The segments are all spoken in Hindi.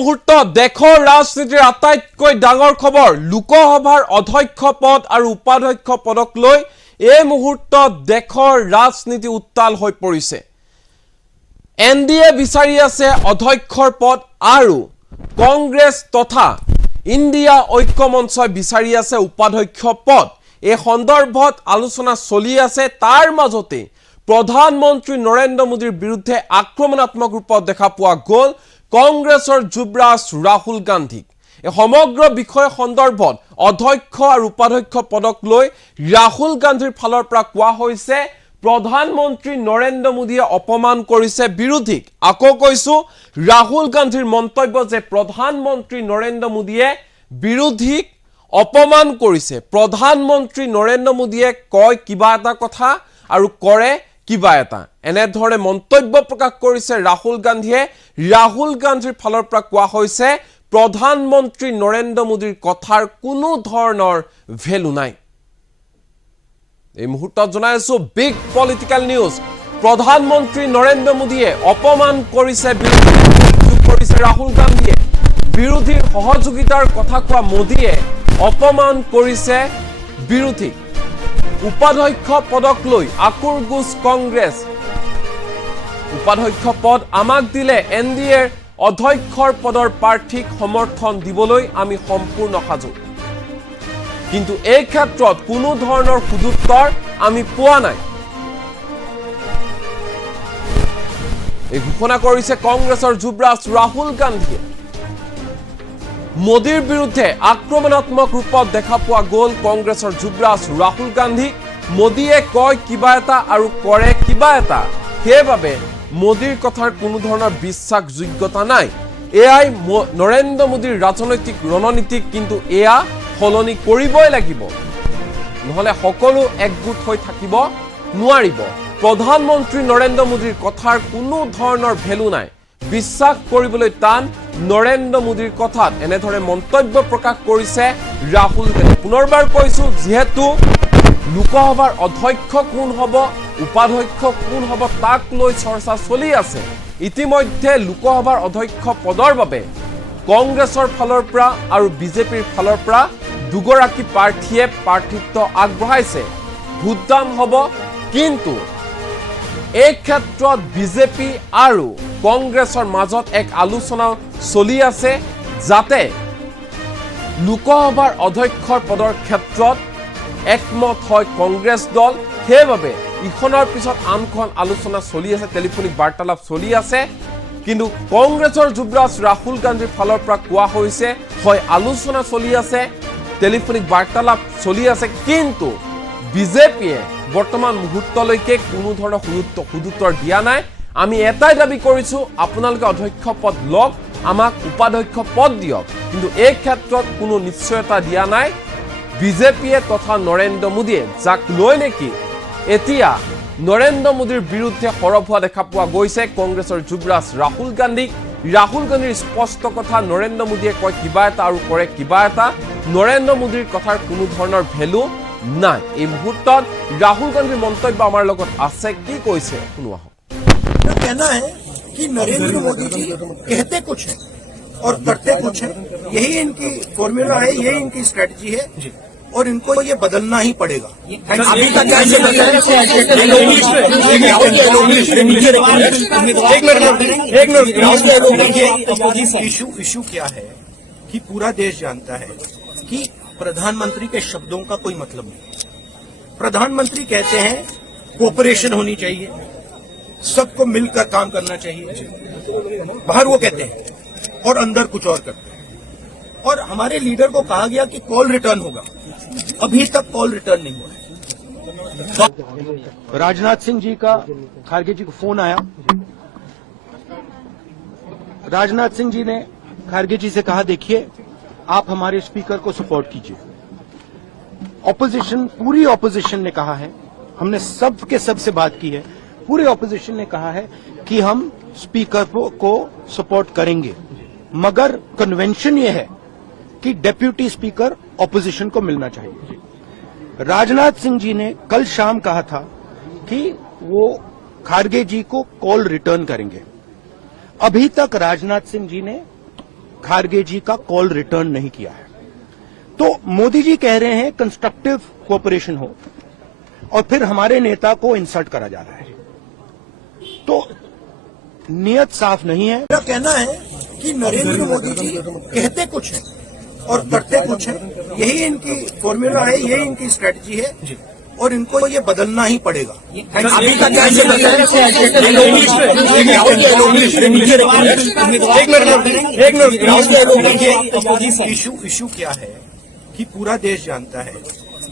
মুহূৰ্তত দেশৰ ৰাজনীতিৰ আটাইতকৈ ডাঙৰ খবৰ লোকসভাৰ অধ্যক্ষ পদ আৰু উপাধ্যক্ষ পদক লৈ এই মুহূৰ্তত দেশৰ ৰাজনীতি উত্তাল হৈ পৰিছে। এনডিএ বিচাৰি আছে অধ্যক্ষৰ পদ আৰু কংগ্ৰেছ তথা ইণ্ডিয়া ঐক্য মঞ্চই বিচাৰি আছে উপাধ্যক্ষ পদ। এই সন্দৰ্ভত আলোচনা চলি আছে। তাৰ মাজতে প্ৰধানমন্ত্ৰী নৰেন্দ্ৰ মোদীৰ বিৰুদ্ধে আক্ৰমণাত্মক ৰূপত দেখা পোৱা গ'ল কংগ্ৰেছৰ যুৱৰাজ ৰাহুল গান্ধীক। এই সমগ্ৰ বিষয় সন্দৰ্ভত অধ্যক্ষ আৰু উপাধ্যক্ষ পদক লৈ ৰাহুল গান্ধীৰ ফালৰ পৰা কোৱা হৈছে প্ৰধানমন্ত্ৰী নৰেন্দ্ৰ মোদীয়ে অপমান কৰিছে বিৰোধীক। আকৌ কৈছো ৰাহুল গান্ধীৰ মন্তব্য যে প্ৰধানমন্ত্ৰী নৰেন্দ্ৰ মোদীয়ে বিৰোধীক অপমান কৰিছে। প্ৰধানমন্ত্ৰী নৰেন্দ্ৰ মোদীয়ে কয় কিবা এটা কথা আৰু কৰে কিবা এটা, এনেধৰণে মন্তব্য প্ৰকাশ কৰিছে ৰাহুল গান্ধীয়ে। ৰাহুল গান্ধীৰ ফালৰ পৰা কোৱা হৈছে প্ৰধানমন্ত্ৰী নৰেন্দ্ৰ মোদীৰ কথাৰ কোনো ধৰণৰ ভেলু নাই। এই মুহূৰ্তত জনাই আছো বিগ পলিটিকেল নিউজ। প্ৰধানমন্ত্ৰী নৰেন্দ্ৰ মোদীয়ে অপমান কৰিছে বিৰোধীক, ৰাহুল গান্ধীয়ে বিৰোধীৰ সহযোগিতাৰ কথা কোৱা মোদীয়ে অপমান কৰিছে বিৰোধীক। উপাধ্যক্ষ পদক লৈ আকুৰগুজ কংগ্ৰেছ। উপাধ্যক্ষ পদ আমাক দিলে এনডিএৰ অধ্যক্ষৰ পদৰ প্ৰাৰ্থীক সমৰ্থন দিবলৈ আমি সম্পূৰ্ণ সাজু, কিন্তু এই ক্ষেত্ৰত কোনো ধৰণৰ সুযোত্তৰ আমি পোৱা নাই। এই ঘোষণা কৰিছে কংগ্ৰেছৰ যুৱৰাজ ৰাহুল গান্ধীয়ে। মোদীৰ বিৰুদ্ধে আক্ৰমণাত্মক ৰূপত দেখা পোৱা গ'ল কংগ্ৰেছৰ যুৱৰাজ ৰাহুল গান্ধীক। মোদীয়ে কয় কিবা এটা আৰু কৰে কিবা এটা, সেইবাবে মোদীৰ কথাৰ কোনো ধৰণৰ বিশ্বাসযোগ্যতা নাই। এয়াই নৰেন্দ্ৰ মোদীৰ ৰাজনৈতিক ৰণনীতিক কিন্তু এয়া সলনি কৰিবই লাগিব, নহলে সকলো একগোট হৈ থাকিব নোৱাৰিব। প্ৰধানমন্ত্ৰী নৰেন্দ্ৰ মোদীৰ কথাৰ কোনো ধৰণৰ ভেলু নাই, বিশ্বাস কৰিবলৈ টান নৰেন্দ্ৰ মোদীৰ কথাত, এনেধৰণে মন্তব্য প্ৰকাশ কৰিছে ৰাহুল গান্ধী। পুনৰবাৰ কৈছো, যিহেতু লোকসভাৰ অধ্যক্ষ কোন হ'ব, উপাধ্যক্ষ কোন হ'ব তাক লৈ চৰ্চা চলি আছে। ইতিমধ্যে লোকসভাৰ অধ্যক্ষ পদৰ বাবে কংগ্ৰেছৰ ফালৰ পৰা আৰু বিজেপিৰ ফালৰ পৰা দুগৰাকী প্ৰাৰ্থীয়ে প্ৰাৰ্থিত্ব আগবঢ়াইছে। ভোটদান হ'ব, কিন্তু এই ক্ষেত্ৰত বিজেপি আৰু কংগ্ৰেছৰ মাজত এক আলোচনা চলি আছে যাতে লোকসভাৰ অধ্যক্ষৰ পদৰ ক্ষেত্ৰত একমত হয় কংগ্ৰেছ দল। সেইবাবে ইখনৰ পিছত আনখন আলোচনা চলি আছে, টেলিফোনিক বাৰ্তালাপ চলি আছে। কিন্তু কংগ্ৰেছৰ যুৱৰাজ ৰাহুল গান্ধীৰ ফালৰ পৰা কোৱা হৈছে হয় আলোচনা চলি আছে, টেলিফোনিক বাৰ্তালাপ চলি আছে, কিন্তু বিজেপিয়ে বৰ্তমান মুহূৰ্তলৈকে কোনো ধৰণৰ সুযোত্তৰ দিয়া নাই। আমি এটাই দাবী কৰিছো, আপোনালোকে অধ্যক্ষ পদ লওক, আমাক উপাধ্যক্ষ পদ দিয়ক, কিন্তু এই ক্ষেত্ৰত কোনো নিশ্চয়তা দিয়া নাই বিজেপিয়ে তথা নৰেন্দ্ৰ মোদীয়ে, যাক লৈ নেকি এতিয়া নৰেন্দ্ৰ মোদীৰ বিৰুদ্ধে সৰব হোৱা দেখা পোৱা গৈছে কংগ্ৰেছৰ যুৱৰাজ ৰাহুল গান্ধীক। ৰাহুল গান্ধীৰ স্পষ্ট কথা, নৰেন্দ্ৰ মোদীয়ে কয় কিবা এটা আৰু কৰে কিবা এটা, নৰেন্দ্ৰ মোদীৰ কথাৰ কোনো ধৰণৰ ভেলু নাই। এই মুহূৰ্তত ৰাহুল গান্ধীৰ মন্তব্য আমাৰ লগত আছে, কি কৈছে শুনো আহক। कहना है कि नरेंद्र मोदी जी कहते कुछ है और करते कुछ है, यही इनकी फॉर्मूला है, यही इनकी स्ट्रेटजी है और इनको ये बदलना ही पड़ेगा। अभी तक इशू क्या है कि पूरा देश जानता है कि प्रधानमंत्री के शब्दों का कोई मतलब नहीं। प्रधानमंत्री कहते हैं कोऑपरेशन होनी चाहिए, सबको मिलकर काम करना चाहिए, बाहर वो कहते हैं और अंदर कुछ और करते हैं। और हमारे लीडर को कहा गया कि कॉल रिटर्न होगा, अभी तक कॉल रिटर्न नहीं हुआ है। राजनाथ सिंह जी का खारगे जी को फोन आया। राजनाथ सिंह जी ने खारगे जी से कहा देखिए आप हमारे स्पीकर को सपोर्ट कीजिए। ऑपोजिशन, पूरी ऑपोजिशन ने कहा है, हमने सब के सब से बात की है, पूरे ऑपोजिशन ने कहा है कि हम स्पीकर को सपोर्ट करेंगे, मगर कन्वेंशन ये है कि डेप्यूटी स्पीकर ऑपोजिशन को मिलना चाहिए। राजनाथ सिंह जी ने कल शाम कहा था कि वो खारगे जी को कॉल रिटर्न करेंगे। अभी तक राजनाथ सिंह जी ने खारगे जी का कॉल रिटर्न नहीं किया है। तो मोदी जी कह रहे हैं कंस्ट्रक्टिव कोऑपरेशन हो, और फिर हमारे नेता को इंसल्ट करा जा रहा है। तो नियत साफ नहीं है। मेरा कहना है कि नरेंद्र मोदी जी कहते कुछ है और करते कुछ है, यही इनकी फॉर्मूला है, यही इनकी स्ट्रेटजी है, और इनको ये बदलना ही पड़ेगा। अभी का क्या इशू क्या है कि पूरा देश जानता है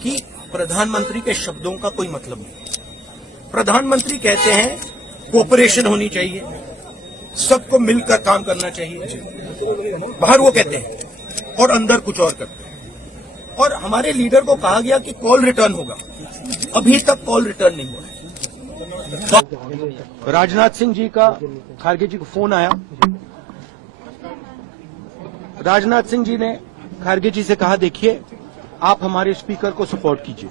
कि प्रधानमंत्री के शब्दों का कोई मतलब नहीं। प्रधानमंत्री कहते हैं कोऑपरेशन होनी चाहिए, सबको मिलकर काम करना चाहिए। बाहर वो कहते हैं और अंदर कुछ और करते हैं। और हमारे लीडर को कहा गया कि कॉल रिटर्न होगा, अभी तक कॉल रिटर्न नहीं हुआ है। राजनाथ सिंह जी का खारगे जी को फोन आया। राजनाथ सिंह जी ने खारगे जी से कहा, देखिए आप हमारे स्पीकर को सपोर्ट कीजिए।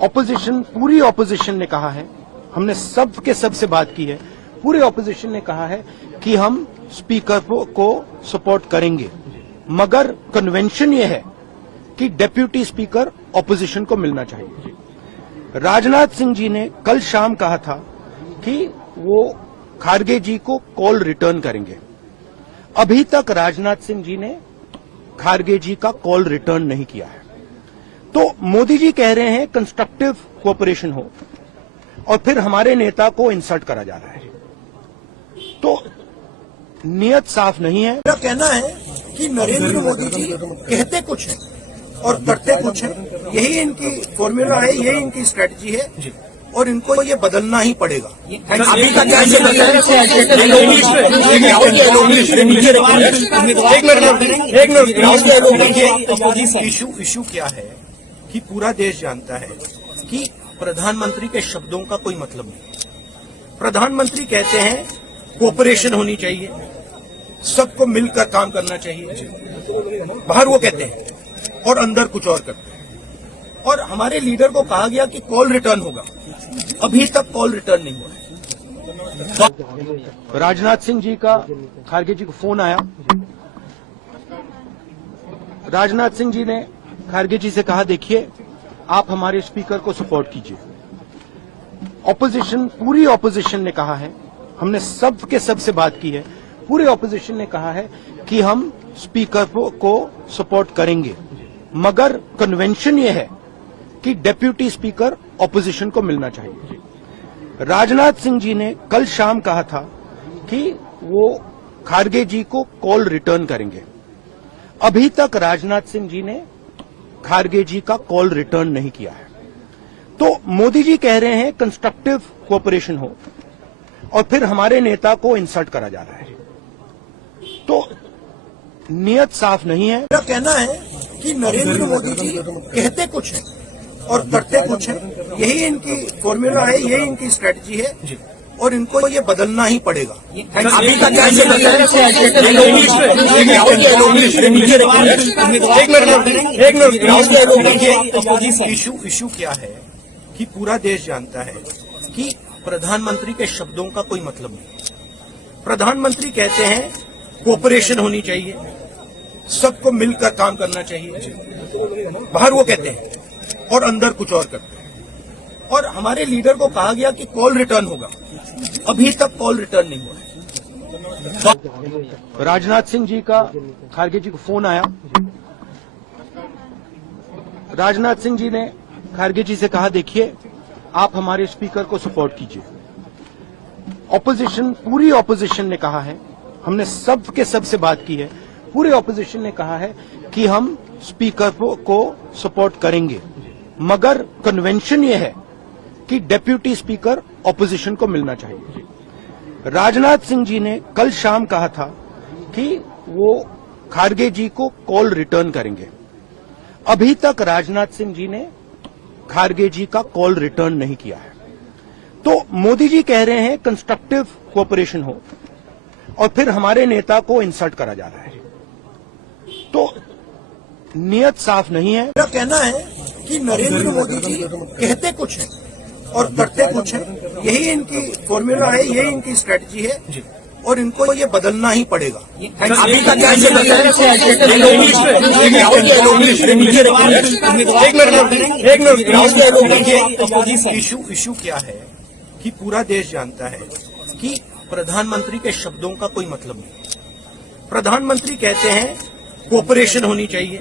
ऑपोजिशन, पूरी ऑपोजिशन ने कहा है, हमने सब के सब से बात की है, पूरे ऑपोजिशन ने कहा है कि हम स्पीकर को सपोर्ट करेंगे, मगर कन्वेंशन ये है कि डेप्यूटी स्पीकर ऑपोजिशन को मिलना चाहिए। राजनाथ सिंह जी ने कल शाम कहा था कि वो खारगे जी को कॉल रिटर्न करेंगे। अभी तक राजनाथ सिंह जी ने खारगे जी का कॉल रिटर्न नहीं किया है। तो मोदी जी कह रहे हैं कंस्ट्रक्टिव कोऑपरेशन हो, और फिर हमारे नेता को इंसल्ट करा जा रहा है। तो नियत साफ नहीं है। मेरा कहना है कि नरेंद्र मोदी जी कहते कुछ है और करते कुछ है, यही इनकी फॉर्मूला है, यही इनकी स्ट्रेटजी है, और इनको ये बदलना ही पड़ेगा। अभी का क्या इशू क्या है कि पूरा देश जानता है कि प्रधानमंत्री के शब्दों का कोई मतलब नहीं। प्रधानमंत्री कहते हैं कोऑपरेशन होनी चाहिए, सबको मिलकर काम करना चाहिए। बाहर वो कहते हैं और अंदर कुछ और करते हैं। और हमारे लीडर को कहा गया कि कॉल रिटर्न होगा, अभी तक कॉल रिटर्न नहीं हुआ है। राजनाथ सिंह जी का खारगे जी को फोन आया। राजनाथ सिंह जी ने खारगे जी से कहा, देखिए आप हमारे स्पीकर को सपोर्ट कीजिए। ऑपोजिशन, पूरी ऑपोजिशन ने कहा है, हमने सब के सब से बात की है, पूरे ऑपोजिशन ने कहा है कि हम स्पीकर को सपोर्ट करेंगे, मगर कन्वेंशन ये है कि डेप्यूटी स्पीकर ऑपोजिशन को मिलना चाहिए। राजनाथ सिंह जी ने कल शाम कहा था कि वो खारगे जी को कॉल रिटर्न करेंगे। अभी तक राजनाथ सिंह जी ने खारगे जी का कॉल रिटर्न नहीं किया है। तो मोदी जी कह रहे हैं कंस्ट्रक्टिव कोऑपरेशन हो, और फिर हमारे नेता को इंसल्ट करा जा रहा है। तो नियत साफ नहीं है। मेरा कहना है कि नरेंद्र मोदी जी कहते कुछ है और करते कुछ है, यही इनकी फॉर्मूला है, यही इनकी स्ट्रेटजी है, और इनको ये बदलना ही पड़ेगा। अभी का क्या इशू क्या है कि पूरा देश जानता है कि प्रधानमंत्री के शब्दों का कोई मतलब नहीं। प्रधानमंत्री कहते हैं कोऑपरेशन होनी चाहिए, सबको मिलकर काम करना चाहिए। बाहर वो कहते हैं और अंदर कुछ और करते हैं। और हमारे लीडर को कहा गया कि कॉल रिटर्न होगा, अभी तक कॉल रिटर्न नहीं हुआ है। राजनाथ सिंह जी का खारगे जी को फोन आया। राजनाथ सिंह जी ने खारगे जी से कहा, देखिए आप हमारे स्पीकर को सपोर्ट कीजिए। ऑपोजिशन, पूरी ऑपोजिशन ने कहा है, हमने सब के सब से बात की है, पूरे ऑपोजिशन ने कहा है कि हम स्पीकर को सपोर्ट करेंगे, मगर कन्वेंशन ये है कि डेप्यूटी स्पीकर ऑपोजिशन को मिलना चाहिए। राजनाथ सिंह जी ने कल शाम कहा था कि वो खारगे जी को कॉल रिटर्न करेंगे। अभी तक राजनाथ सिंह जी ने खारगे जी का कॉल रिटर्न नहीं किया है। तो मोदी जी कह रहे हैं कंस्ट्रक्टिव कोऑपरेशन हो, और फिर हमारे नेता को इंसल्ट करा जा रहा है। तो नियत साफ नहीं है। मेरा कहना है कि नरेंद्र मोदी जी कहते कुछ है और करते कुछ है, यही इनकी फॉर्मूला है, यही इनकी स्ट्रेटजी है, और इनको ये बदलना ही पड़ेगा। अभी तक कैसे इशू क्या है कि पूरा देश जानता है कि प्रधानमंत्री के शब्दों का कोई मतलब नहीं। प्रधानमंत्री कहते हैं कोऑपरेशन होनी चाहिए,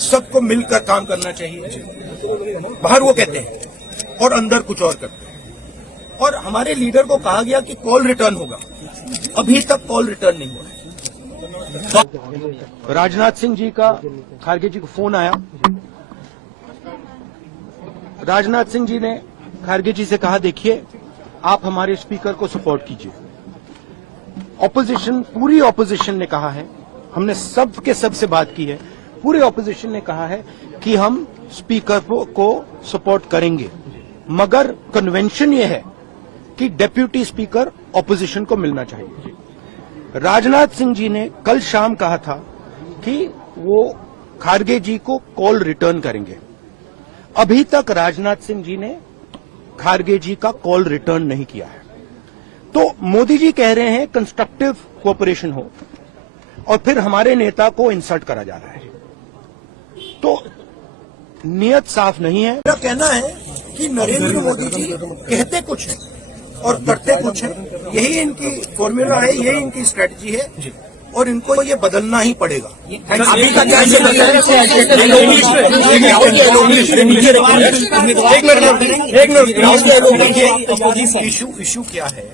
सबको मिलकर काम करना चाहिए। बाहर वो कहते हैं और अंदर कुछ और करते हैं। और हमारे लीडर को कहा गया कि कॉल रिटर्न होगा, अभी तक कॉल रिटर्न नहीं हुआ है। राजनाथ सिंह जी का खारगे जी को फोन आया। राजनाथ सिंह जी ने खारगे जी से कहा, देखिए आप हमारे स्पीकर को सपोर्ट कीजिए। ऑपोजिशन, पूरी ऑपोजिशन ने कहा है, हमने सब के सब से बात की है, पूरे ऑपोजिशन ने कहा है कि हम स्पीकर को सपोर्ट करेंगे, मगर कन्वेंशन ये है कि डेप्यूटी स्पीकर ऑपोजिशन को मिलना चाहिए। राजनाथ सिंह जी ने कल शाम कहा था कि वो खारगे जी को कॉल रिटर्न करेंगे। अभी तक राजनाथ सिंह जी ने खारगे जी का कॉल रिटर्न नहीं किया है। तो मोदी जी कह रहे हैं कंस्ट्रक्टिव कोऑपरेशन हो, और फिर हमारे नेता को इंसल्ट करा जा रहा है। तो नियत साफ नहीं है। मेरा कहना है कि नरेंद्र मोदी जी कहते कुछ है और करते कुछ है, यही इनकी फॉर्मूला है, यही इनकी स्ट्रेटजी है, और इनको ये बदलना ही पड़ेगा। अभी तक कैसे इशू क्या है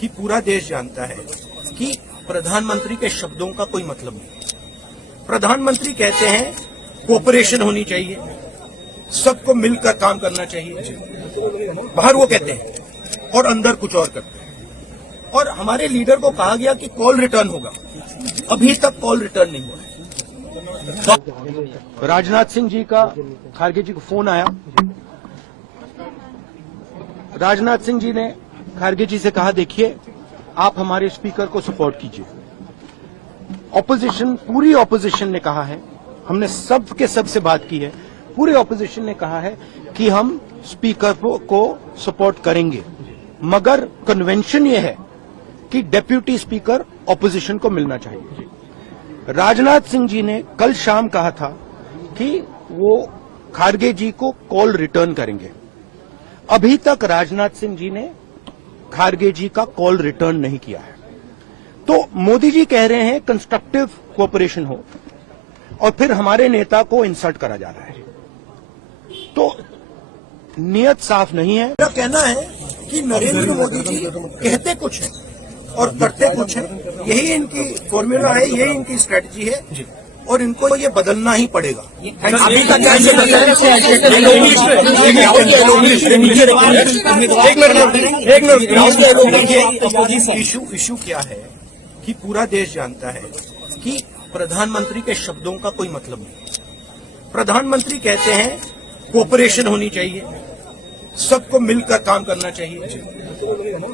कि पूरा देश जानता है कि प्रधानमंत्री के शब्दों का कोई मतलब नहीं। प्रधानमंत्री कहते हैं कोऑपरेशन होनी चाहिए, सबको मिलकर काम करना चाहिए। बाहर वो कहते हैं और अंदर कुछ और करते हैं। और हमारे लीडर को कहा गया कि कॉल रिटर्न होगा, अभी तक कॉल रिटर्न नहीं हुआ है। राजनाथ सिंह जी का खारगे जी को फोन आया। राजनाथ सिंह जी ने खारगे जी से कहा, देखिए आप हमारे स्पीकर को सपोर्ट कीजिए। ऑपोजिशन, पूरी ऑपोजिशन ने कहा है, हमने सब के सब से बात की है, पूरे ऑपोजिशन ने कहा है कि हम स्पीकर को सपोर्ट करेंगे, मगर कन्वेंशन ये है कि डेप्यूटी स्पीकर ऑपोजिशन को मिलना चाहिए। राजनाथ सिंह जी ने कल शाम कहा था कि वो खारगे जी को कॉल रिटर्न करेंगे। अभी तक राजनाथ सिंह जी ने खारगे जी का कॉल रिटर्न नहीं किया है। तो मोदी जी कह रहे हैं कंस्ट्रक्टिव कोऑपरेशन हो, और फिर हमारे नेता को इंसल्ट करा जा रहा है। तो नियत साफ नहीं है। मेरा कहना है कि नरेंद्र मोदी जी कहते कुछ है और करते कुछ है, यही इनकी फॉर्मूला है, यही इनकी स्ट्रेटजी है, और इनको ये बदलना ही पड़ेगा। अभी तक कैसे इशू क्या है कि पूरा देश जानता है कि प्रधानमंत्री के शब्दों का कोई मतलब नहीं। प्रधानमंत्री कहते हैं कोऑपरेशन होनी चाहिए, सबको मिलकर काम करना चाहिए।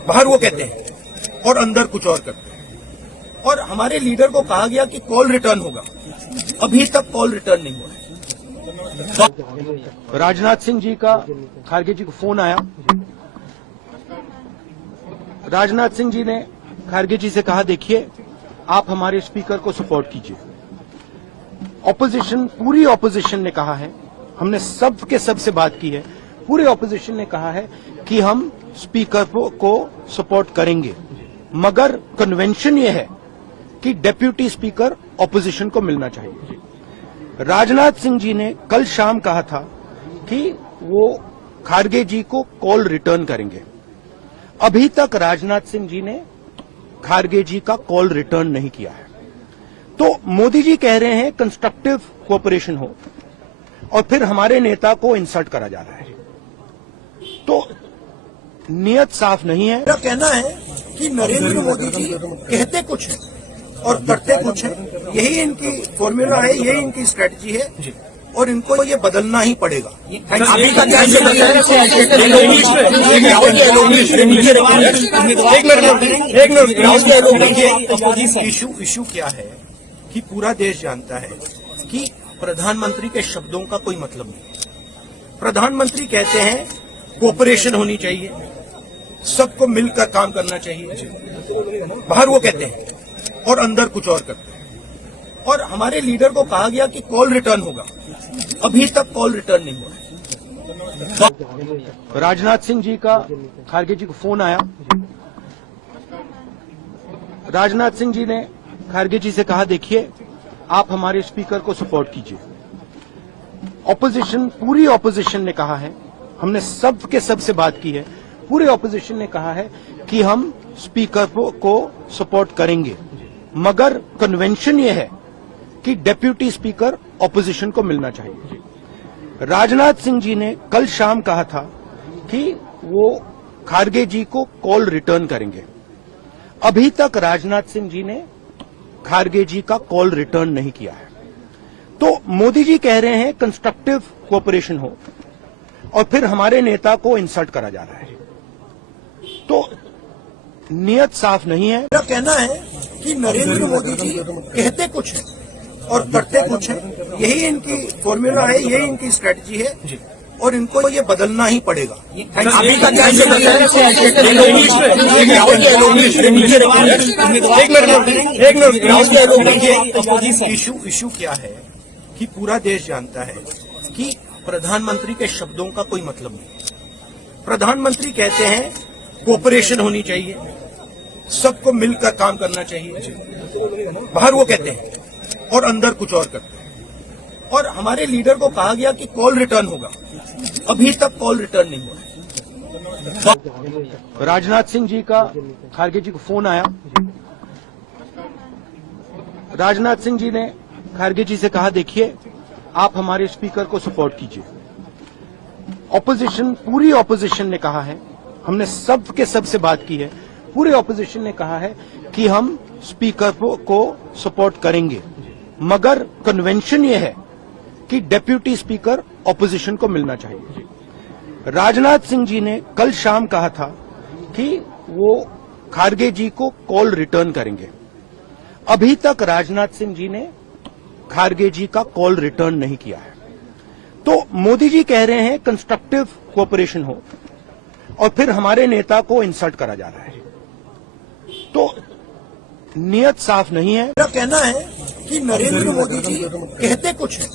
बाहर वो कहते हैं और अंदर कुछ और करते हैं। और हमारे लीडर को कहा गया कि कॉल रिटर्न होगा, अभी तक कॉल रिटर्न नहीं हुआ है। राजनाथ सिंह जी का खारगे जी को फोन आया। राजनाथ सिंह जी ने खारगे जी से कहा, देखिए आप हमारे स्पीकर को सपोर्ट कीजिए। ऑपोजिशन, पूरी ऑपोजिशन ने कहा है, हमने सब के सब से बात की है, पूरे ऑपोजिशन ने कहा है कि हम स्पीकर को सपोर्ट करेंगे, मगर कन्वेंशन ये है कि डेप्यूटी स्पीकर ऑपोजिशन को मिलना चाहिए। राजनाथ सिंह जी ने कल शाम कहा था कि वो खारगे जी को कॉल रिटर्न करेंगे। अभी तक राजनाथ सिंह जी ने खारगे जी का कॉल रिटर्न नहीं किया है। तो मोदी जी कह रहे हैं कंस्ट्रक्टिव कोऑपरेशन हो, और फिर हमारे नेता को इंसल्ट करा जा रहा है। तो नियत साफ नहीं है। मेरा कहना है कि नरेंद्र मोदी जी कहते कुछ है और करते कुछ है, यही इनकी फॉर्मूला है, यही इनकी स्ट्रेटजी है, और इनको ये बदलना ही पड़ेगा। अभी तक कैसे इशू क्या है कि पूरा देश जानता है कि प्रधानमंत्री के शब्दों का कोई मतलब नहीं। प्रधानमंत्री कहते हैं कोऑपरेशन होनी चाहिए, सबको मिलकर काम करना चाहिए। बाहर वो कहते हैं और अंदर कुछ और करते हैं। और हमारे लीडर को कहा गया कि कॉल रिटर्न होगा, अभी तक कॉल रिटर्न नहीं हुआ है। राजनाथ सिंह जी का खारगे जी को फोन आया। राजनाथ सिंह जी ने खारगे जी से कहा, देखिए आप हमारे स्पीकर को सपोर्ट कीजिए। ऑपोजिशन, पूरी ऑपोजिशन ने कहा है, हमने सब के सब से बात की है, पूरे ऑपोजिशन ने कहा है कि हम स्पीकर को सपोर्ट करेंगे, मगर कन्वेंशन ये है कि डेप्यूटी स्पीकर ऑपोजिशन को मिलना चाहिए। राजनाथ सिंह जी ने कल शाम कहा था कि वो खारगे जी को कॉल रिटर्न करेंगे। अभी तक राजनाथ सिंह जी ने खारगे जी का कॉल रिटर्न नहीं किया है। तो मोदी जी कह रहे हैं कंस्ट्रक्टिव कोऑपरेशन हो, और फिर हमारे नेता को इंसल्ट करा जा रहा है। तो नियत साफ नहीं है। मेरा कहना है कि नरेंद्र मोदी जी कहते कुछ है और करते कुछ है, यही इनकी फॉर्मूला है, यही इनकी स्ट्रेटजी है, और इनको ये बदलना ही पड़ेगा। अभी तक कैसे इशू क्या है कि पूरा देश जानता है कि प्रधानमंत्री के शब्दों का कोई मतलब नहीं। प्रधानमंत्री कहते हैं कोऑपरेशन होनी चाहिए, सबको मिलकर काम करना चाहिए। बाहर वो कहते हैं और अंदर कुछ और करते हैं। और हमारे लीडर को कहा गया कि कॉल रिटर्न होगा, अभी तक कॉल रिटर्न नहीं हुआ है। राजनाथ सिंह जी का खारगे जी को फोन आया। राजनाथ सिंह जी ने खारगे जी से कहा, देखिए आप हमारे स्पीकर को सपोर्ट कीजिए। ऑपोजिशन, पूरी ऑपोजिशन ने कहा है, हमने सब के सब से बात की है, पूरे ऑपोजिशन ने कहा है कि हम स्पीकर को सपोर्ट करेंगे, मगर कन्वेंशन ये है कि डेप्यूटी स्पीकर ऑपोजिशन को मिलना चाहिए। राजनाथ सिंह जी ने कल शाम कहा था कि वो खारगे जी को कॉल रिटर्न करेंगे। अभी तक राजनाथ सिंह जी ने खारगे जी का कॉल रिटर्न नहीं किया है। तो मोदी जी कह रहे हैं कंस्ट्रक्टिव कोऑपरेशन हो, और फिर हमारे नेता को इंसल्ट करा जा रहा है। तो नियत साफ नहीं है। मेरा कहना है कि नरेंद्र मोदी जी कहते कुछ है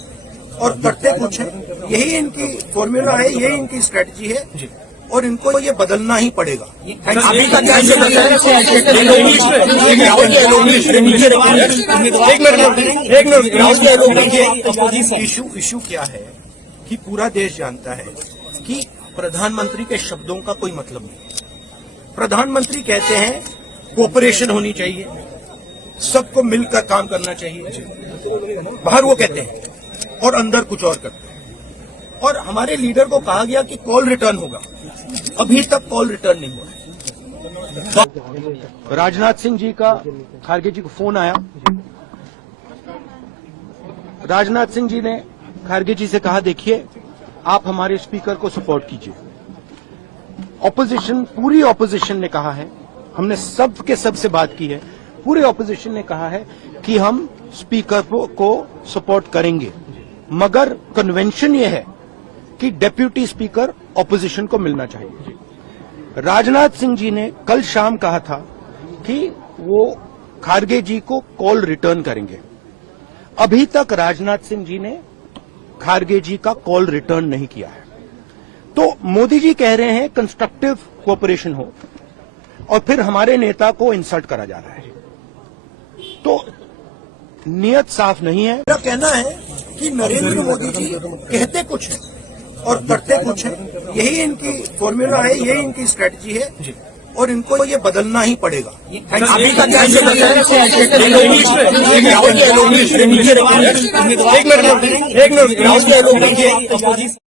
और करते कुछ है, यही इनकी फॉर्मूला है, यही इनकी स्ट्रेटजी है, और इनको ये बदलना ही पड़ेगा। अभी तक कैसे इशू क्या है कि पूरा देश जानता है कि प्रधानमंत्री के शब्दों का कोई मतलब नहीं। प्रधानमंत्री कहते हैं कोऑपरेशन होनी चाहिए, सबको मिलकर काम करना चाहिए। बाहर वो कहते हैं और अंदर कुछ और करते हैं। और हमारे लीडर को कहा गया कि कॉल रिटर्न होगा, अभी तक कॉल रिटर्न नहीं हुआ है। राजनाथ सिंह जी का खारगे जी को फोन आया। राजनाथ सिंह जी ने खारगे जी से कहा, देखिए आप हमारे स्पीकर को सपोर्ट कीजिए। ऑपोजिशन, पूरी ऑपोजिशन ने कहा है, हमने सब के सब से बात की है, पूरे ऑपोजिशन ने कहा है कि हम स्पीकर को सपोर्ट करेंगे, मगर कन्वेंशन ये है कि डेप्यूटी स्पीकर ऑपोजिशन को मिलना चाहिए। राजनाथ सिंह जी ने कल शाम कहा था कि वो खारगे जी को कॉल रिटर्न करेंगे। अभी तक राजनाथ सिंह जी ने खारगे जी का कॉल रिटर्न नहीं किया है। तो मोदी जी कह रहे हैं कंस्ट्रक्टिव कोऑपरेशन हो, और फिर हमारे नेता को इंसल्ट करा जा रहा है। तो नियत साफ नहीं है। मेरा कहना है कि नरेंद्र मोदी जी कहते कुछ है और करते कुछ है, यही इनकी फॉर्मूला है, यही इनकी स्ट्रेटजी है, और इनको ये बदलना ही पड़ेगा। अभी तक कैसे